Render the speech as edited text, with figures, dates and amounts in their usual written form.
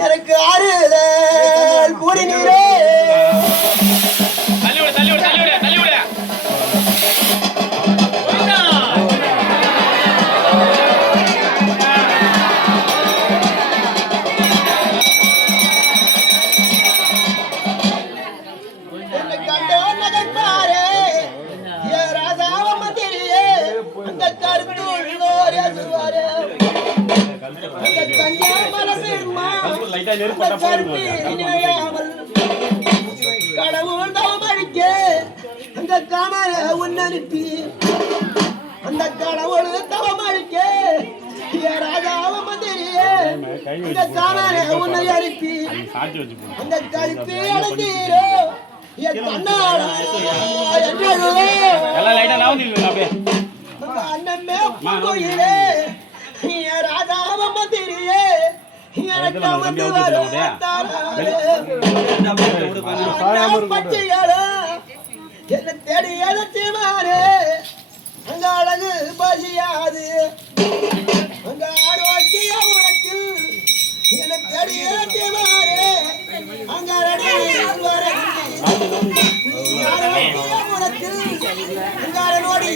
எனக்கு ஆறுதல் கூறினீரே கடவுள் தவமழிக்க அந்த காமர உன்னனுப்பி அந்த கடவுள் தவமழிக்க ராஜாவ மந்திரியே அந்த காமர உன்னை அனுப்பி அந்த கழிப்பு அடைந்தீரோ அண்ணமே கோயிலே ராஜாவ மந்திரியே என்ன தேடி எதமானே அங்க அழகு பசியாது அங்க ஆரோக்கிய உனக்கு என்ன தேடி எதமானே அங்க உனக்கு அங்க நோடி